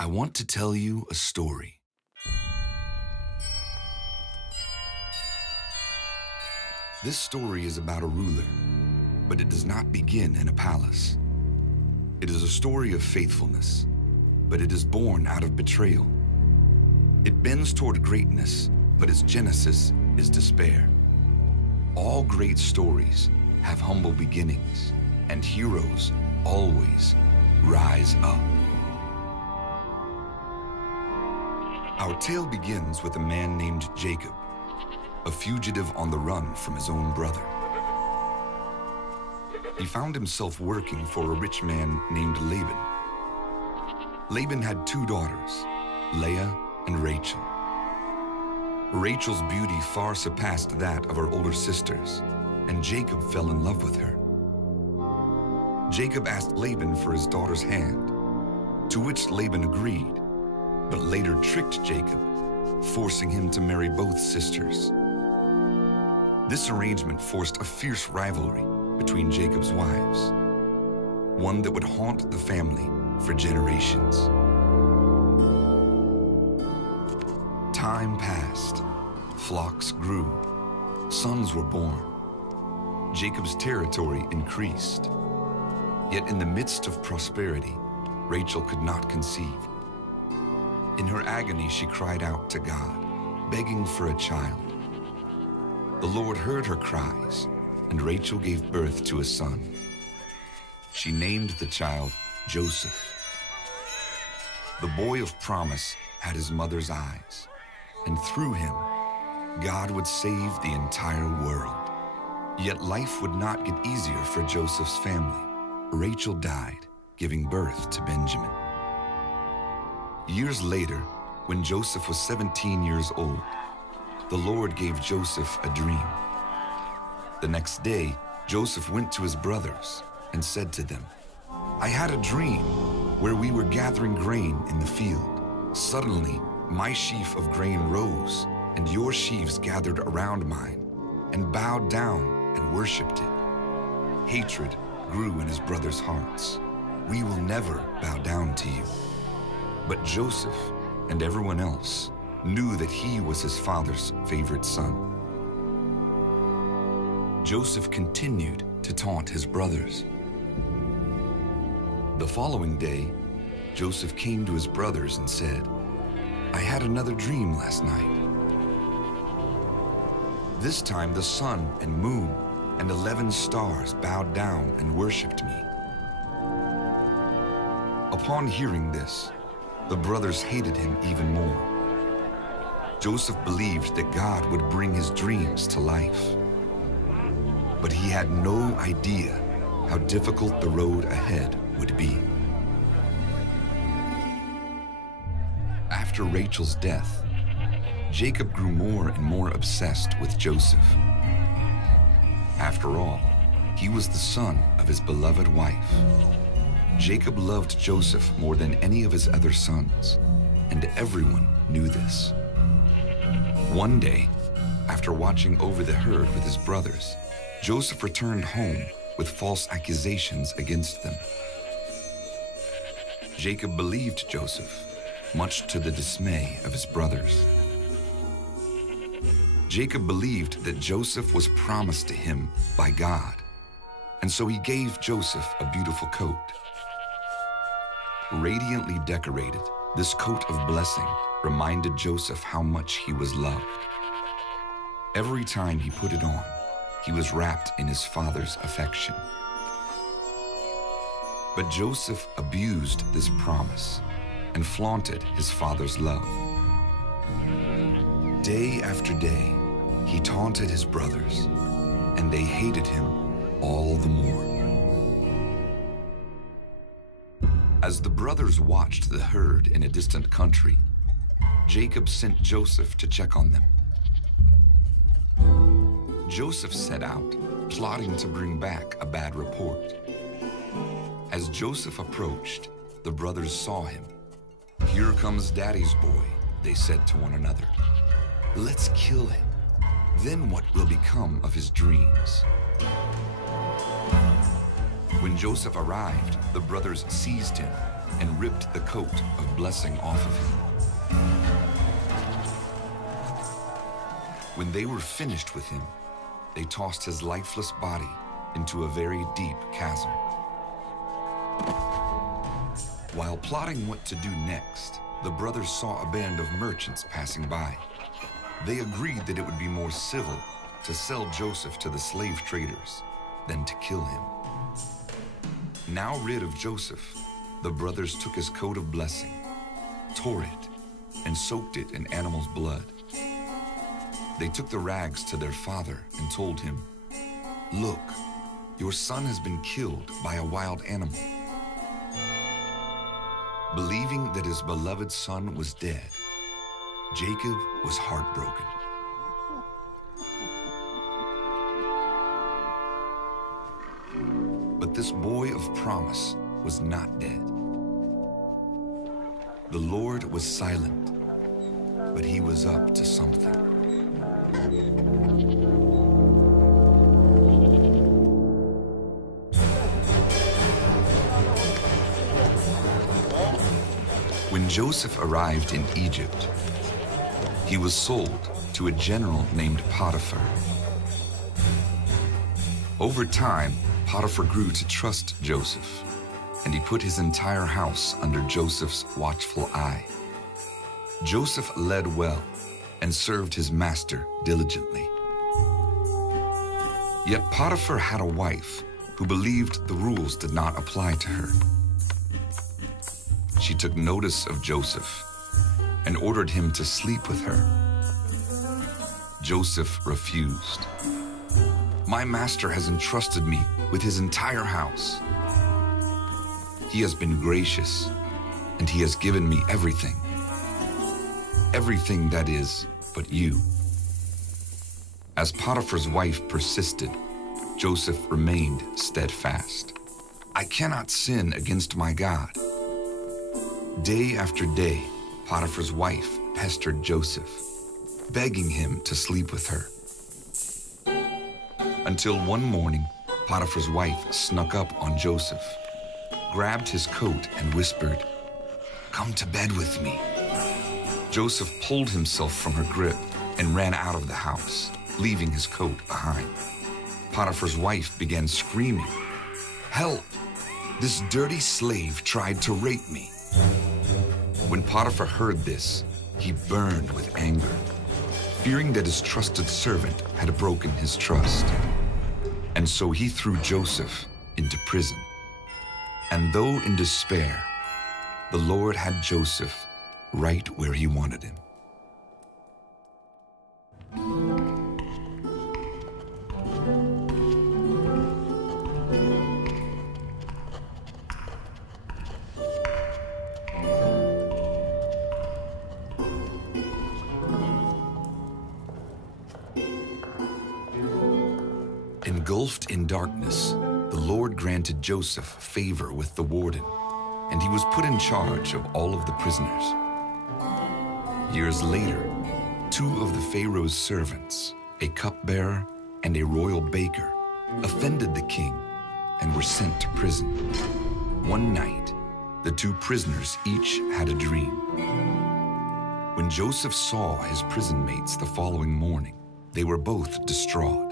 I want to tell you a story. This story is about a ruler, but it does not begin in a palace. It is a story of faithfulness, but it is born out of betrayal. It bends toward greatness, but its genesis is despair. All great stories have humble beginnings, and heroes always rise up. Our tale begins with a man named Jacob, a fugitive on the run from his own brother. He found himself working for a rich man named Laban. Laban had two daughters, Leah and Rachel. Rachel's beauty far surpassed that of her older sisters, and Jacob fell in love with her. Jacob asked Laban for his daughter's hand, to which Laban agreed, but later tricked Jacob, forcing him to marry both sisters. This arrangement forced a fierce rivalry between Jacob's wives, one that would haunt the family for generations. Time passed, flocks grew, sons were born. Jacob's territory increased. Yet in the midst of prosperity, Rachel could not conceive. In her agony, she cried out to God, begging for a child. The Lord heard her cries, and Rachel gave birth to a son. She named the child Joseph. The boy of promise had his mother's eyes, and through him, God would save the entire world. Yet life would not get easier for Joseph's family. Rachel died, giving birth to Benjamin. Years later, when Joseph was 17 years old, the Lord gave Joseph a dream. The next day, Joseph went to his brothers and said to them, "I had a dream where we were gathering grain in the field. Suddenly, my sheaf of grain rose, and your sheaves gathered around mine and bowed down and worshipped it." Hatred grew in his brothers' hearts. "We will never bow down to you." But Joseph and everyone else knew that he was his father's favorite son. Joseph continued to taunt his brothers. The following day, Joseph came to his brothers and said, "I had another dream last night. This time the sun and moon and 11 stars bowed down and worshipped me." Upon hearing this, the brothers hated him even more. Joseph believed that God would bring his dreams to life. But he had no idea how difficult the road ahead would be. After Rachel's death, Jacob grew more and more obsessed with Joseph. After all, he was the son of his beloved wife. Jacob loved Joseph more than any of his other sons, and everyone knew this. One day, after watching over the herd with his brothers, Joseph returned home with false accusations against them. Jacob believed Joseph, much to the dismay of his brothers. Jacob believed that Joseph was promised to him by God, and so he gave Joseph a beautiful coat. Radiantly decorated, this coat of blessing reminded Joseph how much he was loved. Every time he put it on, he was wrapped in his father's affection. But Joseph abused this promise and flaunted his father's love. Day after day, he taunted his brothers, and they hated him all the more. As the brothers watched the herd in a distant country, Jacob sent Joseph to check on them. Joseph set out, plotting to bring back a bad report. As Joseph approached, the brothers saw him. "Here comes Daddy's boy," they said to one another. "Let's kill him. Then what will become of his dreams?" When Joseph arrived, the brothers seized him and ripped the coat of blessing off of him. When they were finished with him, they tossed his lifeless body into a very deep chasm. While plotting what to do next, the brothers saw a band of merchants passing by. They agreed that it would be more civil to sell Joseph to the slave traders than to kill him. Now rid of Joseph, the brothers took his coat of blessing, tore it, and soaked it in animal's blood. They took the rags to their father and told him, "Look, your son has been killed by a wild animal." Believing that his beloved son was dead, Jacob was heartbroken. But this boy of promise was not dead. The Lord was silent, but he was up to something. When Joseph arrived in Egypt, he was sold to a general named Potiphar. Over time, Potiphar grew to trust Joseph, and he put his entire house under Joseph's watchful eye. Joseph led well and served his master diligently. Yet Potiphar had a wife who believed the rules did not apply to her. She took notice of Joseph and ordered him to sleep with her. Joseph refused. "My master has entrusted me with his entire house. He has been gracious, and he has given me everything. Everything, that is, but you." As Potiphar's wife persisted, Joseph remained steadfast. "I cannot sin against my God." Day after day, Potiphar's wife pestered Joseph, begging him to sleep with her. Until one morning, Potiphar's wife snuck up on Joseph, grabbed his coat and whispered, "Come to bed with me." Joseph pulled himself from her grip and ran out of the house, leaving his coat behind. Potiphar's wife began screaming, "Help! This dirty slave tried to rape me." When Potiphar heard this, he burned with anger, fearing that his trusted servant had broken his trust. And so he threw Joseph into prison. And though in despair, the Lord had Joseph right where he wanted him. Engulfed in darkness, the Lord granted Joseph favor with the warden, and he was put in charge of all of the prisoners. Years later, two of the Pharaoh's servants, a cupbearer and a royal baker, offended the king and were sent to prison. One night, the two prisoners each had a dream. When Joseph saw his prison mates the following morning, they were both distraught.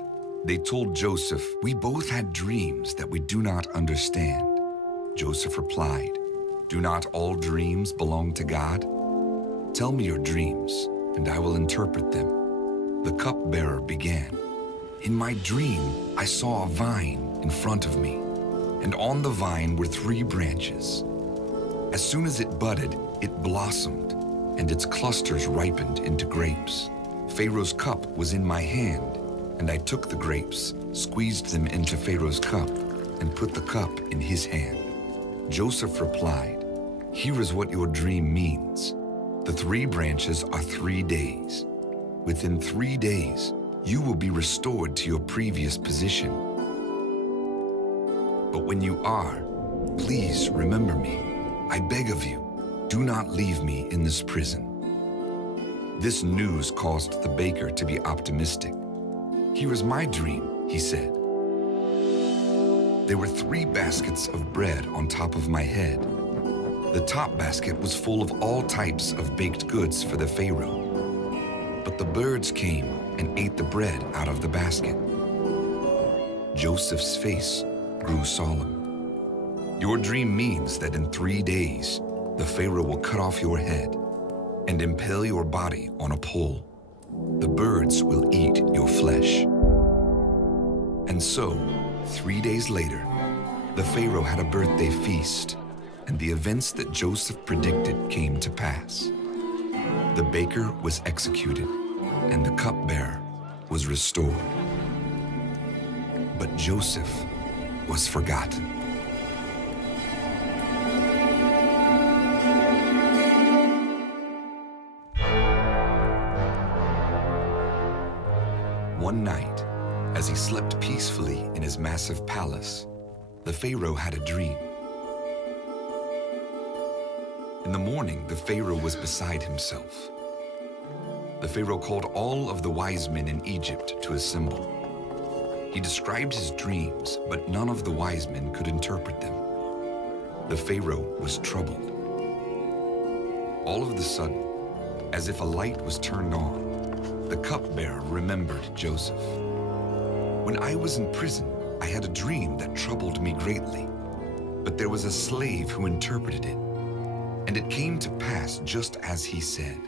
They told Joseph, "We both had dreams that we do not understand." Joseph replied, "Do not all dreams belong to God? Tell me your dreams, and I will interpret them." The cupbearer began, "In my dream, I saw a vine in front of me, and on the vine were 3 branches. As soon as it budded, it blossomed, and its clusters ripened into grapes. Pharaoh's cup was in my hand, and I took the grapes, squeezed them into Pharaoh's cup, and put the cup in his hand." Joseph replied, "Here is what your dream means. The 3 branches are 3 days. Within 3 days, you will be restored to your previous position. But when you are, please remember me. I beg of you, do not leave me in this prison." This news caused the baker to be optimistic. "Here is my dream," he said. "There were 3 baskets of bread on top of my head. The top basket was full of all types of baked goods for the Pharaoh. But the birds came and ate the bread out of the basket. Joseph's face grew solemn. Your dream means that in 3 days, the Pharaoh will cut off your head and impale your body on a pole. The birds will eat your flesh. And so, 3 days later, the Pharaoh had a birthday feast, and the events that Joseph predicted came to pass. The baker was executed, and the cupbearer was restored. But Joseph was forgotten. One night, as he slept peacefully in his massive palace, the Pharaoh had a dream. In the morning, the Pharaoh was beside himself. The Pharaoh called all of the wise men in Egypt to assemble. He described his dreams, but none of the wise men could interpret them. The Pharaoh was troubled. All of a sudden, as if a light was turned on, the cupbearer remembered Joseph. When I was in prison, I had a dream that troubled me greatly, but there was a slave who interpreted it, and it came to pass just as he said.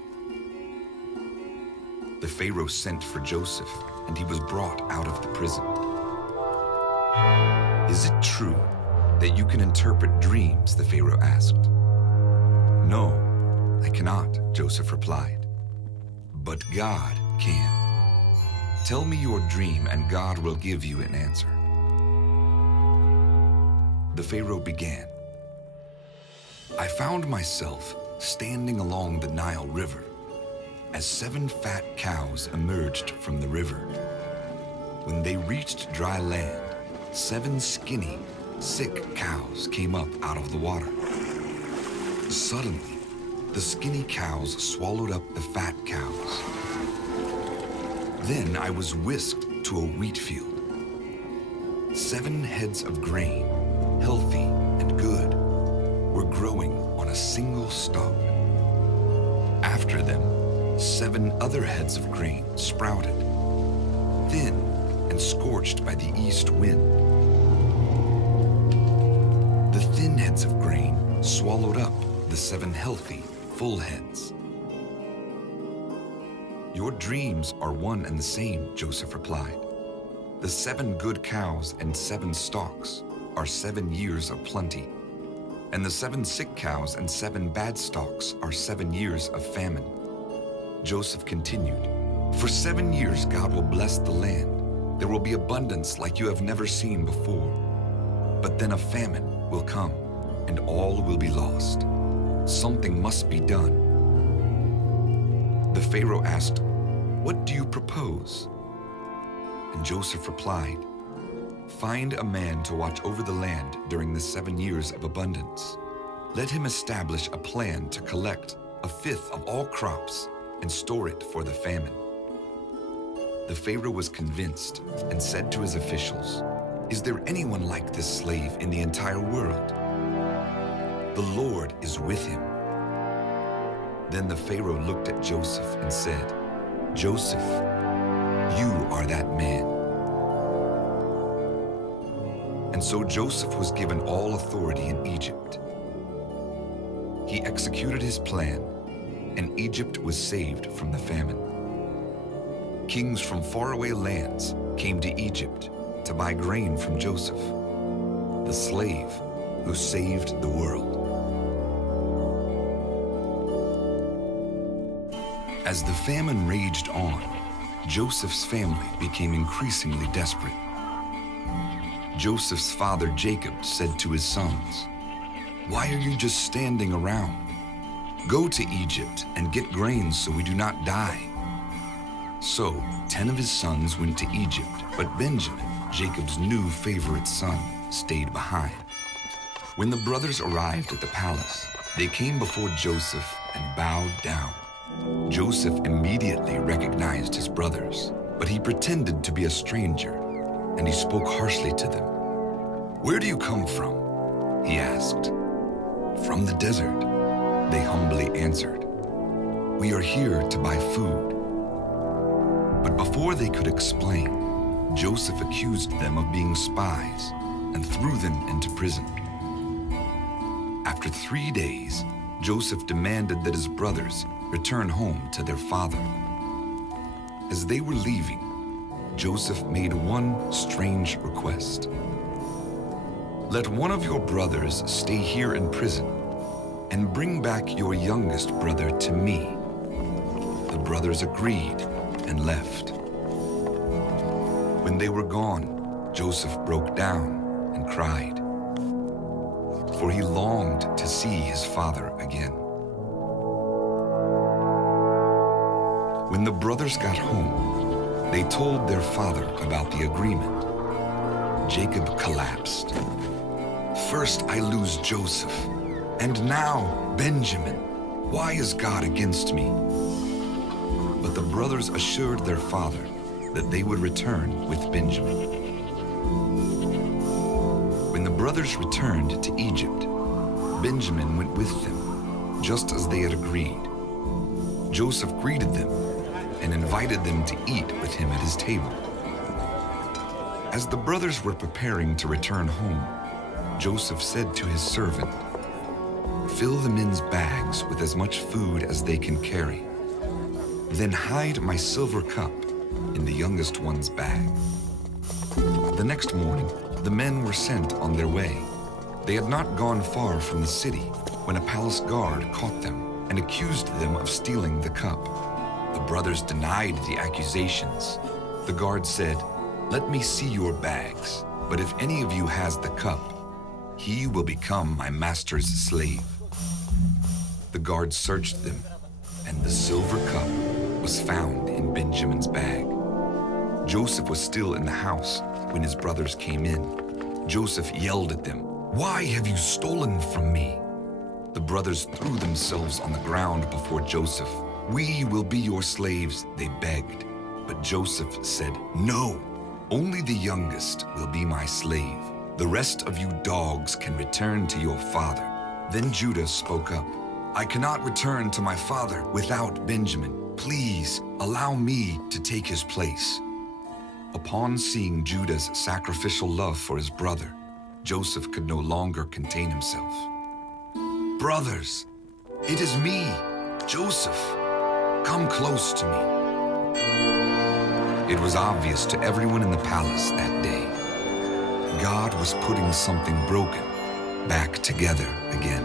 The Pharaoh sent for Joseph, and he was brought out of the prison. Is it true that you can interpret dreams? The Pharaoh asked. No, I cannot, Joseph replied. But God can. Tell me your dream, and God will give you an answer. The Pharaoh began. I found myself standing along the Nile River as 7 fat cows emerged from the river. When they reached dry land, 7 skinny, sick cows came up out of the water. Suddenly, the skinny cows swallowed up the fat cows. Then I was whisked to a wheat field. 7 heads of grain, healthy and good, were growing on a single stalk. After them, 7 other heads of grain sprouted, thin and scorched by the east wind. The thin heads of grain swallowed up the 7 healthy, full heads. Your dreams are one and the same, Joseph replied. The 7 good cows and 7 stalks are 7 years of plenty, and the 7 sick cows and 7 bad stalks are 7 years of famine. Joseph continued, for 7 years God will bless the land. There will be abundance like you have never seen before. But then a famine will come, and all will be lost. Something must be done. The Pharaoh asked, what do you propose? And Joseph replied, find a man to watch over the land during the 7 years of abundance. Let him establish a plan to collect 1/5 of all crops and store it for the famine. The Pharaoh was convinced and said to his officials, is there anyone like this slave in the entire world? The Lord is with him. Then the Pharaoh looked at Joseph and said, Joseph, you are that man. And so Joseph was given all authority in Egypt. He executed his plan, and Egypt was saved from the famine. Kings from faraway lands came to Egypt to buy grain from Joseph, the slave who saved the world. As the famine raged on, Joseph's family became increasingly desperate. Joseph's father Jacob said to his sons, why are you just standing around? Go to Egypt and get grain so we do not die. So 10 of his sons went to Egypt, but Benjamin, Jacob's new favorite son, stayed behind. When the brothers arrived at the palace, they came before Joseph and bowed down. Joseph immediately recognized his brothers, but he pretended to be a stranger, and he spoke harshly to them. Where do you come from? He asked. "From the desert," they humbly answered. "We are here to buy food." But before they could explain, Joseph accused them of being spies and threw them into prison. After 3 days, Joseph demanded that his brothers return home to their father. As they were leaving, Joseph made one strange request. "Let one of your brothers stay here in prison and bring back your youngest brother to me." The brothers agreed and left. When they were gone, Joseph broke down and cried, for he longed to see his father again. When the brothers got home, they told their father about the agreement. Jacob collapsed. "First I lose Joseph, and now Benjamin. Why is God against me?" But the brothers assured their father that they would return with Benjamin. When the brothers returned to Egypt, Benjamin went with them, just as they had agreed. Joseph greeted them and invited them to eat with him at his table. As the brothers were preparing to return home, Joseph said to his servant, "Fill the men's bags with as much food as they can carry. Then hide my silver cup in the youngest one's bag." The next morning, the men were sent on their way. They had not gone far from the city when a palace guard caught them and accused them of stealing the cup. The brothers denied the accusations. The guard said, "Let me see your bags, but if any of you has the cup, he will become my master's slave." The guard searched them, and the silver cup was found in Benjamin's bag. Joseph was still in the house when his brothers came in. Joseph yelled at them, "Why have you stolen from me?" The brothers threw themselves on the ground before Joseph. "We will be your slaves," they begged. But Joseph said, "No, only the youngest will be my slave. The rest of you dogs can return to your father." Then Judah spoke up, "I cannot return to my father without Benjamin. Please allow me to take his place." Upon seeing Judah's sacrificial love for his brother, Joseph could no longer contain himself. "Brothers, it is me, Joseph. Come close to me." It was obvious to everyone in the palace that day. God was putting something broken back together again.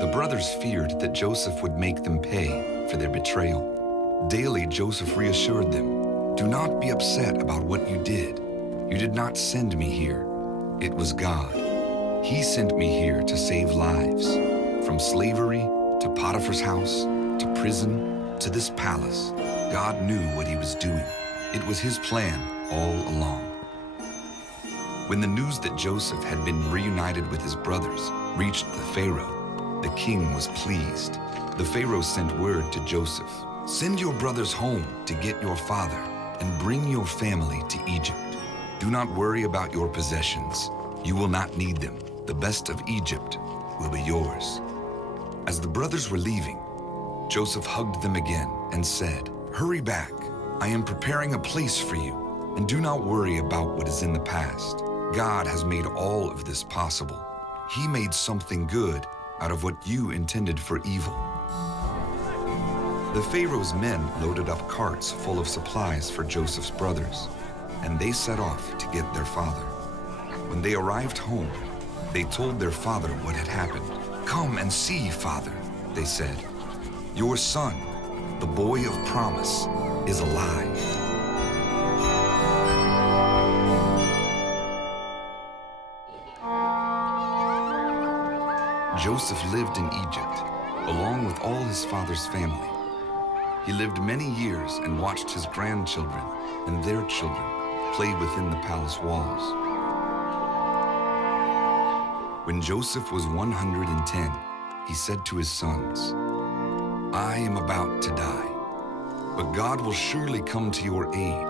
The brothers feared that Joseph would make them pay for their betrayal. Daily, Joseph reassured them, "Do not be upset about what you did. You did not send me here. It was God. He sent me here to save lives. From slavery to Potiphar's house to prison to this palace, God knew what he was doing. It was his plan all along." When the news that Joseph had been reunited with his brothers reached the Pharaoh, the king was pleased. The Pharaoh sent word to Joseph, "Send your brothers home to get your father and bring your family to Egypt. Do not worry about your possessions. You will not need them. The best of Egypt will be yours." As the brothers were leaving, Joseph hugged them again and said, "Hurry back. I am preparing a place for you, and do not worry about what is in the past. God has made all of this possible. He made something good out of what you intended for evil." The Pharaoh's men loaded up carts full of supplies for Joseph's brothers, and they set off to get their father. When they arrived home, they told their father what had happened. "Come and see, father," they said. "Your son, the boy of promise, is alive." Joseph lived in Egypt, along with all his father's family. He lived many years and watched his grandchildren and their children play within the palace walls. When Joseph was 110, he said to his sons, "I am about to die, but God will surely come to your aid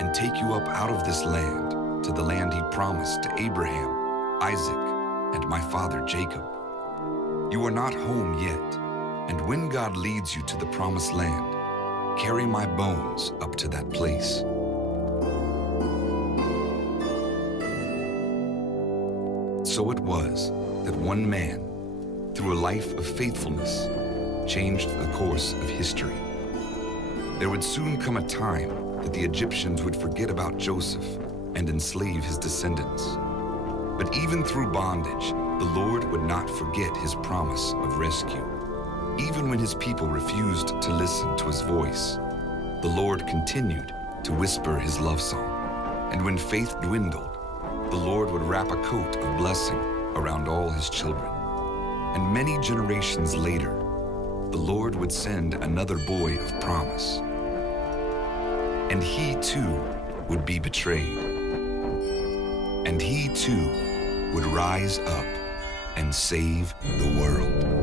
and take you up out of this land to the land he promised to Abraham, Isaac, and my father Jacob. You are not home yet, and when God leads you to the promised land, carry my bones up to that place. So it was that one man, through a life of faithfulness, changed the course of history. There would soon come a time that the Egyptians would forget about Joseph and enslave his descendants. But even through bondage, the Lord would not forget his promise of rescue. Even when his people refused to listen to his voice, the Lord continued to whisper his love song. And when faith dwindled, the Lord would wrap a coat of blessing around all his children. And many generations later, the Lord would send another boy of promise. And he too would be betrayed. And he too would rise up and save the world.